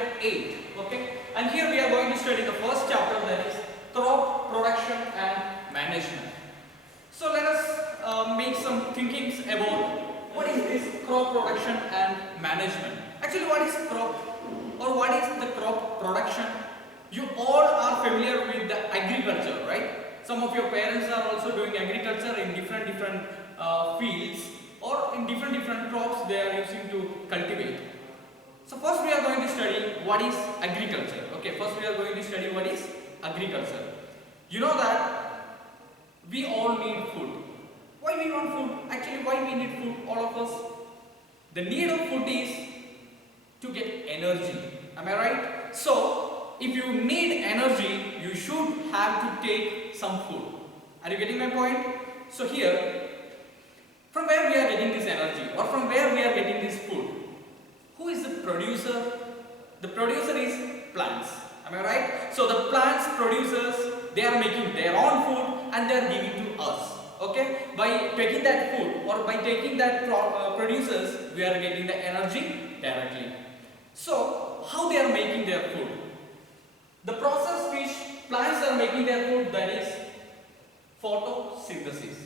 standard 8. Okay, and here we are going to study the first chapter, that is crop production and management. So let us make some thinkings about what is this crop production and management. Actually, what is crop or what is the crop production? You all are familiar with the agriculture, right? Some of your parents are also doing agriculture in different fields, or in different crops they are using to cultivate. So first we are going to study what is agriculture. Okay, first we are going to study what is agriculture. You know that we all need food. Why we want food? Actually, why we need food, all of us? The need of food is to get energy. Am I right? So if you need energy, you should have to take some food. Are you getting my point? So here, from where we are getting this energy, or from where we are getting this food? Who is the producer? The producer is plants. Am I right? So the plants producers, they are making their own food and they are giving to us. Okay? By taking that food or by taking that producers, we are getting the energy directly. So how they are making their food? The process which plants are making their food, that is photosynthesis.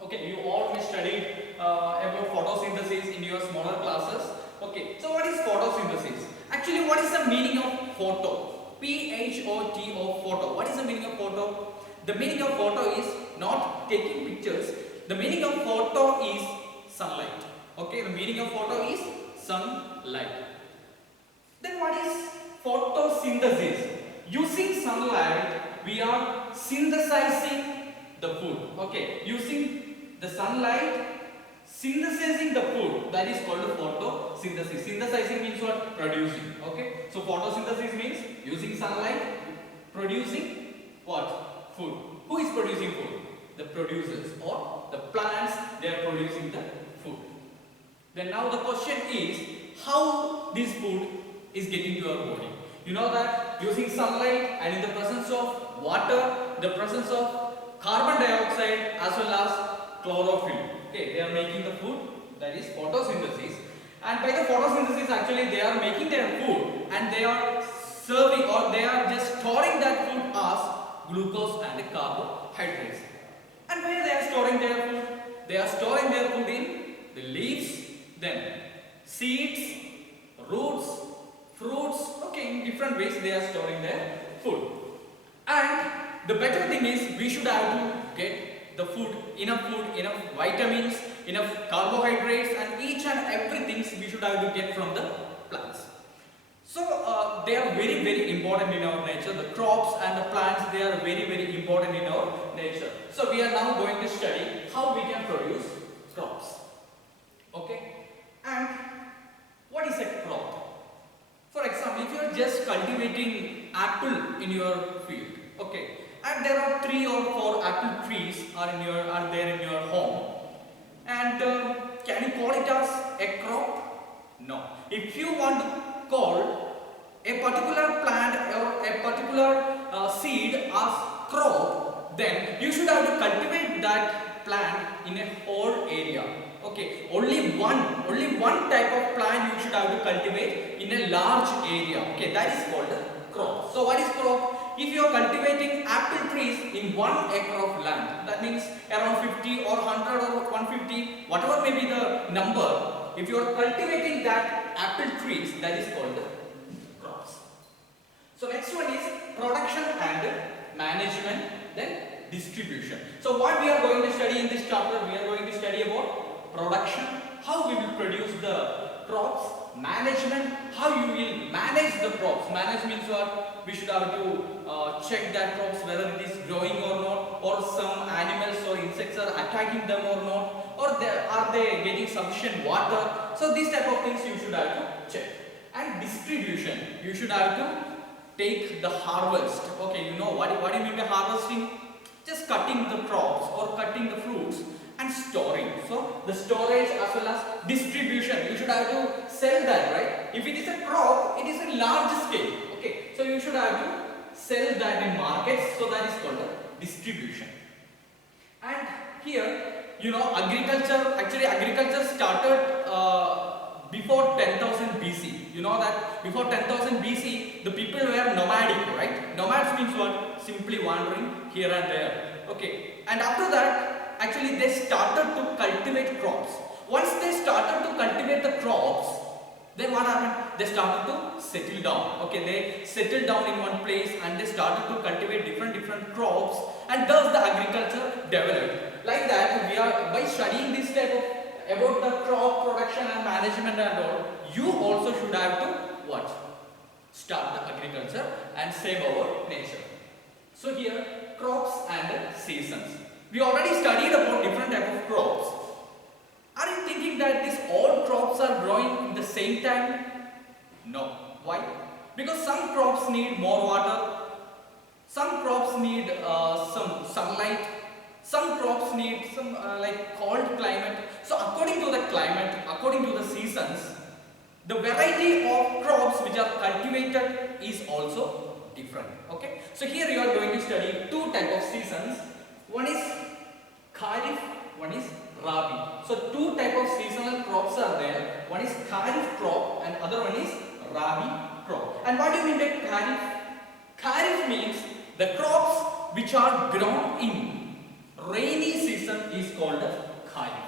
Okay, you all may studied about photosynthesis in your smaller classes. Okay, so what is photosynthesis? Actually, what is the meaning of photo? P-H-O-T-O, photo. What is the meaning of photo? The meaning of photo is not taking pictures. The meaning of photo is sunlight. Okay, the meaning of photo is sunlight. Then what is photosynthesis? Using sunlight, we are synthesizing the food. Okay, using the sunlight, synthesizing the food, that is called photosynthesis. Synthesizing means what? Producing. Okay, so photosynthesis means using sunlight, producing what? Food. Who is producing food? The producers, or the plants, they are producing the food. Then now the question is, how this food is getting to our body? You know that using sunlight and in the presence of water, the presence of carbon dioxide as well as chlorophyll. Okay, they are making the food, that is photosynthesis. And by the photosynthesis, actually they are making their food and they are serving, or they are just storing that food as glucose and carbohydrates. And where they are storing their food? They are storing their food in the leaves, then seeds, roots, fruits. Okay, in different ways they are storing their food. And the better thing is, we should have to get the food, enough vitamins, enough carbohydrates, and each and everything we should have to get from the plants. So they are very important in our nature. The crops and the plants, they are very important in our nature. So we are now going to study how we can produce crops. Okay, and what is a crop? For example, if you are just cultivating apple in your field, okay, and there are 3 or 4 apple trees are there in your home, and can you call it as a crop? No. If you want to call a particular plant or a particular seed as crop, then you should have to cultivate that plant in a whole area. Okay, only one type of plant you should have to cultivate in a large area. Okay, that is called a crop. So what is crop? If you are cultivating apple trees in 1 acre of land, that means around 50 or 100 or 150, whatever may be the number, if you are cultivating that apple trees, that is called crops. So next one is production and management, then distribution. So what we are going to study in this chapter, we are going to study about production, how we will produce the crops, management, how you will manage the crops. Manage means what? We should have to check that crops whether it is growing or not, or some animals or insects are attacking them or not, or are they getting sufficient water. So these type of things you should have to check. And distribution, you should have to take the harvest. Okay, you know what do you mean by harvesting? Just cutting the crops or cutting the fruits and storing. So the storage as well as distribution, you should have to sell that, right? If it is a crop, it is a large scale. Okay, so you should have to sell that in markets, so that is called distribution. And here, you know, agriculture started before 10,000 BC. You know that before 10,000 BC, the people were nomadic, right? Nomads means what? Simply wandering here and there. Okay. And after that, actually they started to cultivate crops. Once they started to cultivate the crops, then what happened? They started to settle down. Okay, they settled down in one place and they started to cultivate different crops, and thus the agriculture developed. Like that, we are by studying this type of about the crop production and management and all, you also should have to what? Start the agriculture and save our nature. So here, crops and seasons. We already studied about different type of crops. Are you thinking that these all crops are growing in the same time? No. Why? Because some crops need more water, some crops need some sunlight, some crops need some like cold climate. So according to the climate, according to the seasons, the variety of crops which are cultivated is also different. Okay. So here you are going to study two types of seasons. One is Kharif, one is Rabi. So two types of seasonal crops are there. One is Kharif crop and other one is Rabi crop. And what do you mean by Kharif? Kharif means the crops which are grown in rainy season is called Kharif,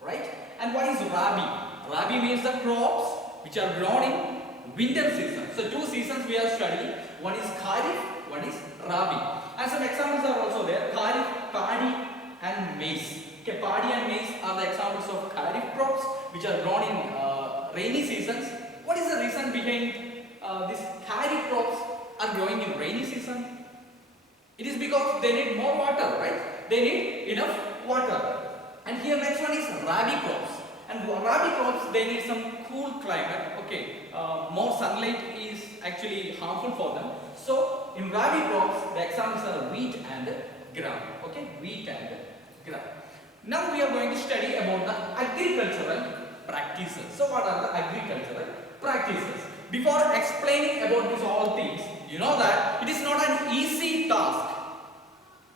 right? And what is Rabi? Rabi means the crops which are grown in winter season. So two seasons we are studying. One is Kharif, one is Rabi. And some examples are also there. Kharif, paddy and maize. Okay, paddy and maize are the examples of Kharif crops which are grown in rainy seasons. What is the reason behind these Kharif crops are growing in rainy season? It is because they need more water, right? They need enough water. And here next one is Rabi crops. And Rabi crops, they need some cool climate. Okay, more sunlight is actually harmful for them. So in Rabi crops, the examples are wheat and gram. Okay, wheat and gram. Now we are going to study about the agricultural practices. So what are the agricultural practices? Before explaining about these all things, you know that it is not an easy task.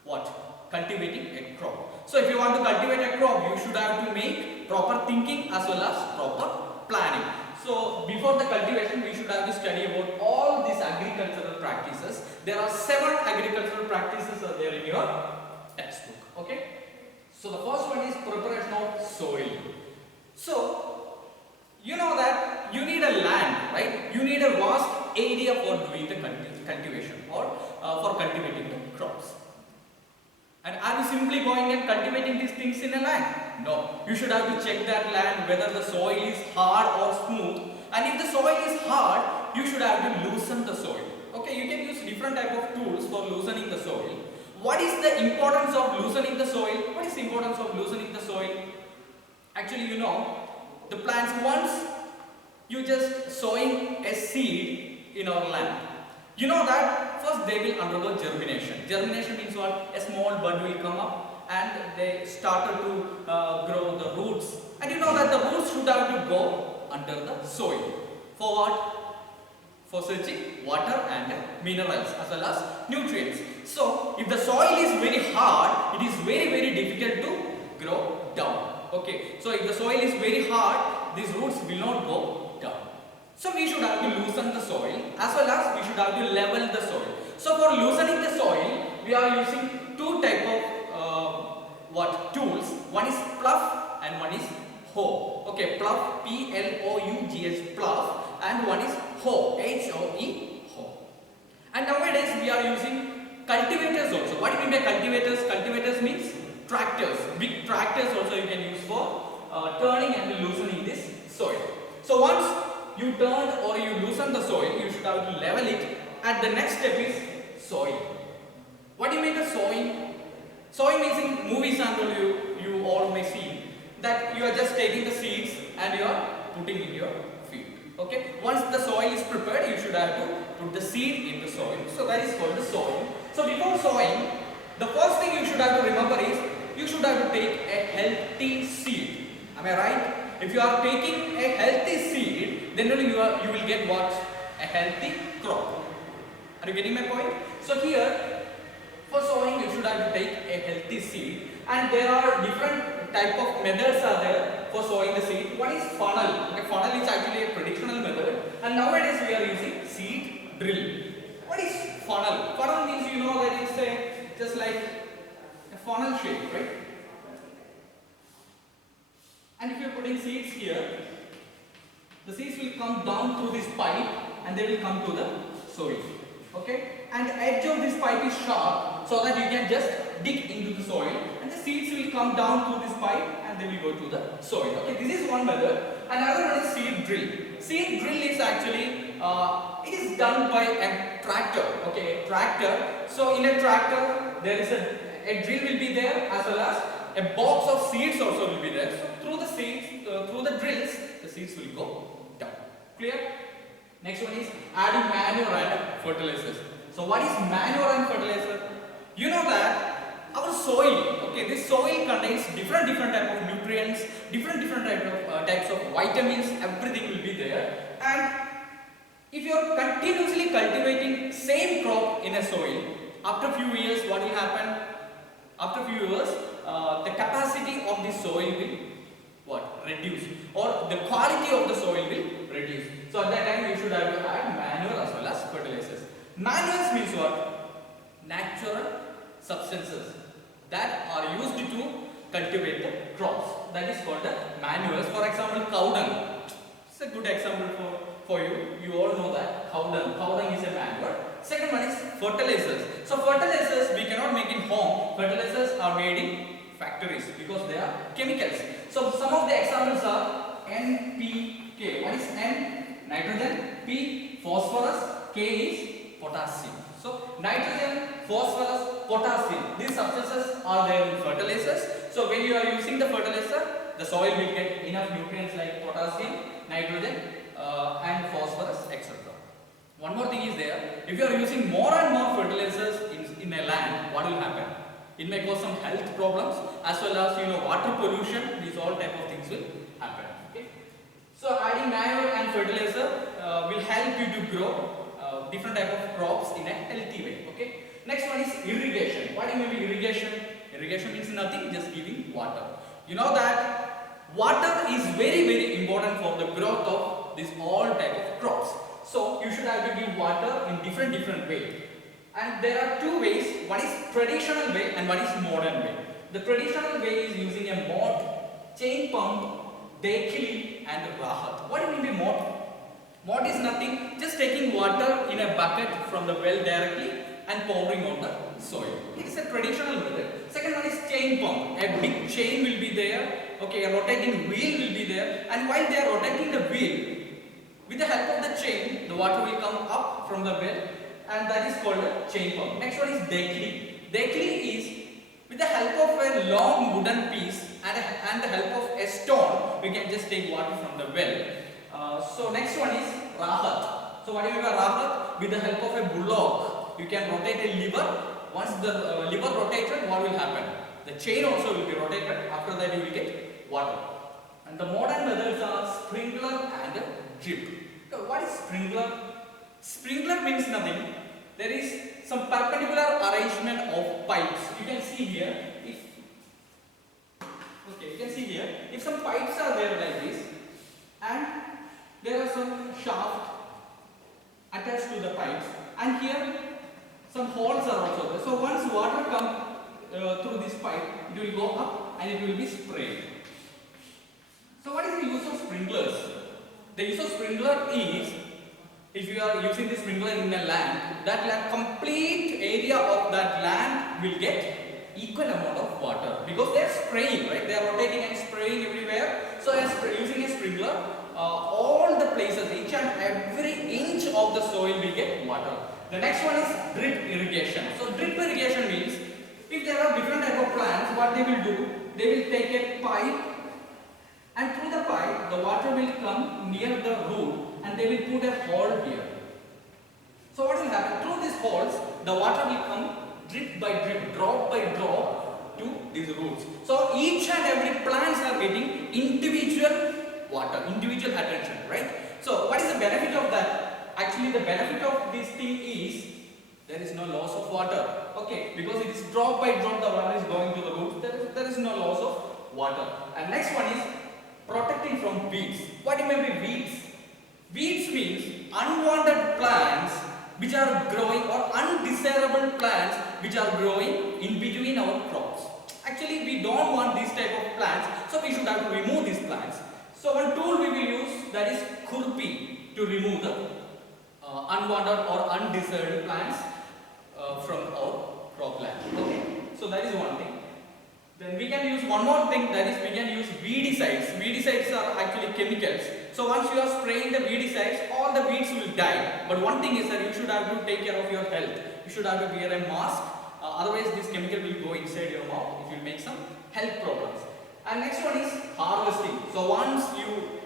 What? Cultivating a crop. So if you want to cultivate a crop, you should have to make proper thinking as well as proper planning. So before the cultivation, we should have to study about all these agricultural practices. There are 7 agricultural practices are there in your textbook. Okay. So the first one is preparation of soil. So you know that you need a land, right? You need a vast area for doing the cultivation or for cultivating the crops. And are you simply going and cultivating these things in a land? No. You should have to check that land whether the soil is hard or smooth. And if the soil is hard, you should have to loosen the soil. Okay, you can use different type of tools for loosening the soil. What is the importance of loosening the soil? What is the importance of loosening the soil? Actually, you know, the plants, once you just sowing a seed in our land, you know that first they will undergo germination. Germination means what? A small bud will come up and they started to grow the roots. And you know that the roots should have to go under the soil. For what? For searching water and minerals as well as nutrients. So if the soil is very hard, it is very difficult to grow down. Okay. So if the soil is very hard, these roots will not go down. So we should have to loosen the soil as well as we should have to level the soil. So for loosening the soil, we are using two type of tools. One is plough and one is hoe. Okay, plough, P-L-O-U-G-H, plough, and one is hoe, H-O-E, hoe. And nowadays we are using cultivators also. What do you mean by cultivators? Cultivators means tractors. Big tractors also you can use for turning and loosening this soil. So once you turn or you loosen the soil, you should have to level it. And the next step is sowing. What do you mean by sowing? Sowing means in movies and all you all may see that you are just taking the seeds and you are putting in your field. Okay. Once the soil is prepared, you should have to put the seed in the soil. So that is called the sowing. So before sowing, the first thing you should have to remember is you should have to take a healthy seed. Am I right? If you are taking a healthy seed, then only you will get what? A healthy crop. Are you getting my point? So here, for sowing, you should have to take a healthy seed, and there are different type of methods are there. for sowing the seed. One is funnel. Okay, funnel is actually a traditional method, and nowadays we are using seed drill. What is funnel? Funnel means you know that it's just like a funnel shape, right? And if you are putting seeds here, the seeds will come down through this pipe and they will come to the soil. Okay? And the edge of this pipe is sharp so that you can just dig into the soil, and the seeds will come down through this pipe and they will go to the soil. Okay, this is one method. Another one is seed drill. Seed drill is actually it is done by a tractor. Okay, a tractor. So in a tractor there is a drill will be there, as well as a box of seeds also will be there. So through the seeds, through the drills, the seeds will go down. Clear? Next one is adding manure and fertilizers. So what is manure and fertilizer? You know that our soil, okay, this soil contains different type of nutrients, different types of vitamins, everything will be there. And if you are continuously cultivating same crop in a soil, after few years what will happen? After few years, the capacity of the soil will reduce, or the quality of the soil will reduce. So at that time you should have to add manure as well as fertilizers. Manures means what? Natural substances that are used to cultivate the crops. That is called the manures. For example, cow dung. It's a good example for you. You all know that cow dung. Cow dung is a manure. Second one is fertilizers. So fertilizers we cannot make in home. Fertilizers are made in factories because they are chemicals. So some of the examples are NPK. What is N? Nitrogen. P? Phosphorus. K is potassium. So nitrogen, phosphorus, potassium, these substances are there in fertilizers. So when you are using the fertilizer, the soil will get enough nutrients like potassium, nitrogen and phosphorus, etc. One more thing is there, if you are using more and more fertilizers in a land, what will happen? It may cause some health problems, as well as water pollution. These all type of things will happen. Okay? So adding manure and fertilizer will help you to grow different type of crops in a healthy way. Okay. Next one is irrigation. What do you mean by irrigation? Irrigation means nothing, just giving water. You know that water is very important for the growth of this all type of crops. So you should have to give water in different way. And there are two ways. One is traditional way and one is modern way. The traditional way is using a mott, chain pump, Dekli and Rahat. What do you mean by mott? Mott is nothing, just taking water in a bucket from the well directly and pouring on the soil. It is a traditional method. Second one is chain pump. A big chain will be there. Okay, a rotating wheel will be there. And while they are rotating the wheel, with the help of the chain, the water will come up from the well, and that is called a chain pump. Next one is Dekli. Dekli is with the help of a long wooden piece and the help of a stone, we can just take water from the well. So next one is Rahat. So what do you mean by Rahat? With the help of a bullock, you can rotate a lever. Once the lever rotated, what will happen? The chain also will be rotated. After that you will get water. And the modern methods are sprinkler and drip. So what is sprinkler? Sprinkler means nothing. There is some perpendicular arrangement of pipes. You can see here. If some pipes are there like this, and there are some shaft attached to the pipes, and here some holes are also there. So once water comes through this pipe, it will go up and it will be sprayed. So what is the use of sprinklers? The use of sprinkler is, if you are using the sprinkler in a land, that complete area of that land will get equal amount of water, because they are spraying, right? They are rotating and spraying everywhere. So as using a sprinkler, all the places, each and every inch of the soil will get water. The next one is drip irrigation. So drip irrigation means, if there are different type of plants, what they will do, they will take a pipe, and through the pipe the water will come near the root, and they will put a hole here. So what will happen? Through these holes, the water will come drip by drip, drop by drop to these roots. So each and every plants are getting individual water, individual attention, right? So what is the benefit of that? Actually the benefit of this thing is, there is no loss of water. Okay, because it is drop by drop the water is going to the roots, there is no loss of water. And next one is protecting from weeds. What do you mean by weeds? Weeds means unwanted plants which are growing, or undesirable plants which are growing in between our crops. Actually, we don't want these type of plants, so we should have to remove these plants. So one tool we will use, that is Khurpi, to remove the unwanted or undesired plants from our cropland. Okay, so that is one thing. Then we can use one more thing, that is we can use weedicides. Weedicides are actually chemicals. So once you are spraying the weedicides, all the weeds will die. But one thing is that you should have to take care of your health. You should have to wear a mask. Otherwise, this chemical will go inside your mouth. It will make some health problems. And next one is harvesting. So once you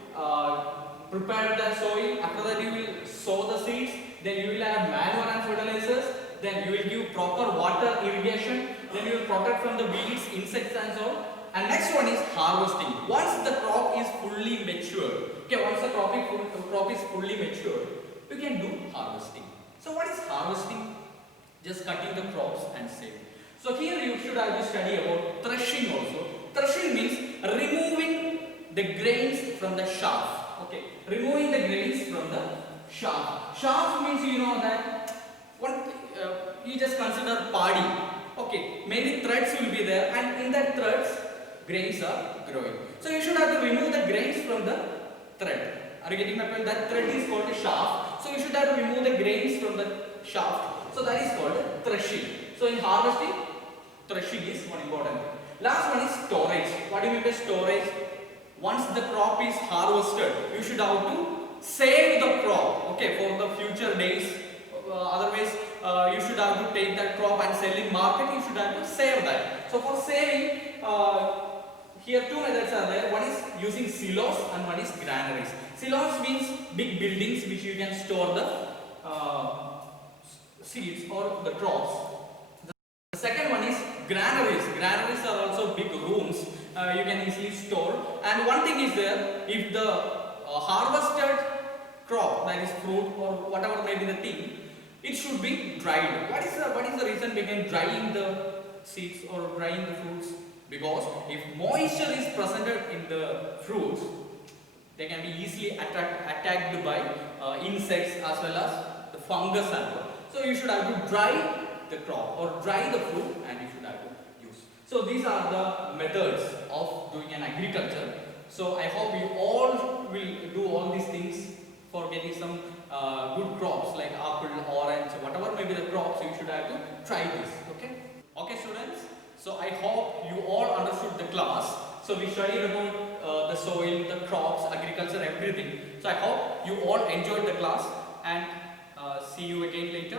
prepare the soil, after that you will sow the seeds. Then you will have manure and fertilizers. Then you will give proper water irrigation. Then you will protect from the weeds, insects and so on. And next one is harvesting. Once the crop is fully mature, okay, once the crop is fully mature, you can do harvesting. So what is harvesting? Just cutting the crops and saving. So here you should have to study about threshing also. Threshing means removing the grains from the chaff. Okay, removing the grains from the chaff. Chaff means you know that you just consider paddy. Okay, many threads will be there, and in that threads, grains are growing. So you should have to remove the grains from the thread. Are you getting my point? That thread is called a shaft. So you should have to remove the grains from the shaft. So that is called threshing. So in harvesting, threshing is one important thing. Last one is storage. What do you mean by storage? Once the crop is harvested, you should have to save the crop, okay, for the future days. Otherwise, you should have to take that crop and sell in market. You should have to save that. So for saving, here two methods are there. One is using silos and one is granaries. Silos means big buildings which you can store the seeds or the crops. The second one is granaries. Granaries are also big rooms you can easily store. And one thing is there, if the harvested crop, that is fruit or whatever may be the thing, it should be dried. What is the reason behind drying the seeds or drying the fruits? Because if moisture is presented in the fruits, they can be easily attacked by insects as well as the fungus and all. So you should have to dry the crop or dry the fruit, and you should have to use. So these are the methods of doing an agriculture. So I hope you all will do all these things for getting some good crops like apple, orange, whatever may be the crops. You should have to try this. Okay students, so I hope you all understood the class. So we studied about the soil, the crops, agriculture, everything. So I hope you all enjoyed the class, and see you again later.